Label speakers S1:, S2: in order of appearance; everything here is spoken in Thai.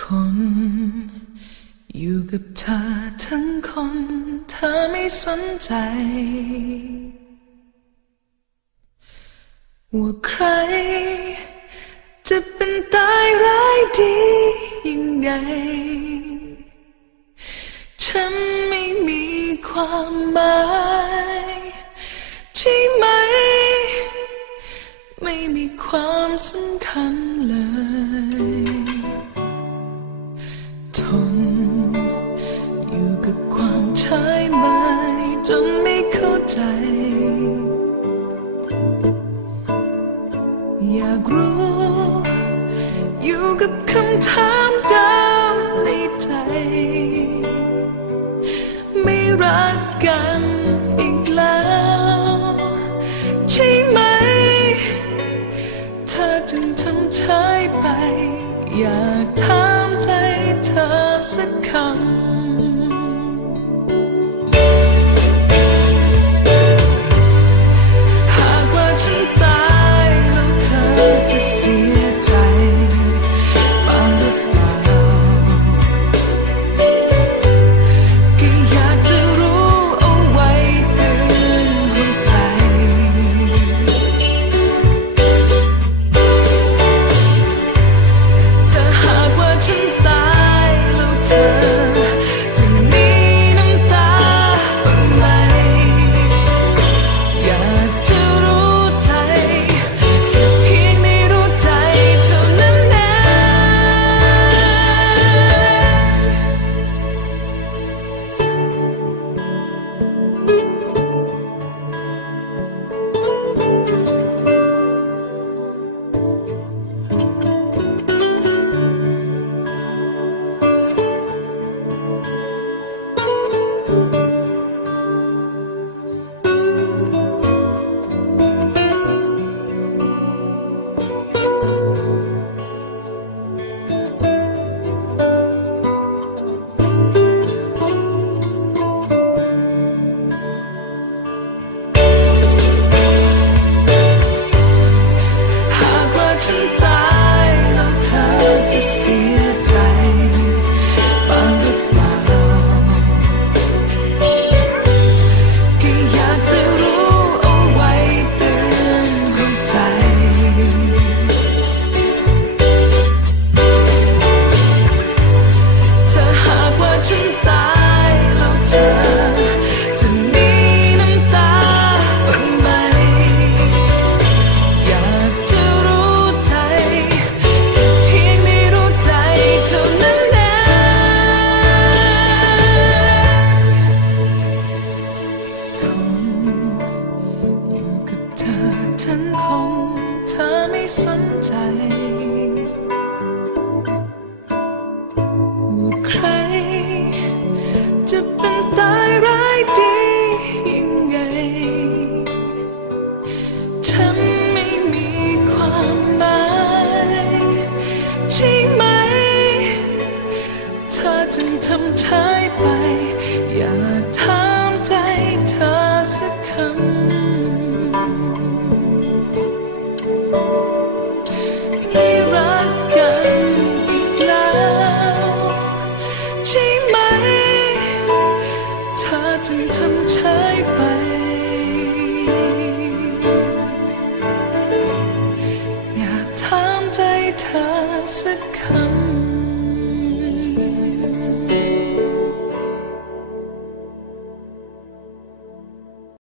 S1: คนอยู่กับเธอทั้งคนเธอไม่สนใจ ว่าใคร จะเป็นตายร้ายดียังไง ฉันไม่มีความหมายใช่ไหม ไม่มีความสำคัญเลย กับคำถามเดิมในใจ ไม่รักกันอีกแล้ว ใช่ไหม เธอจึงทำใช้ไป อยากถามใจเธอสักคำ sun come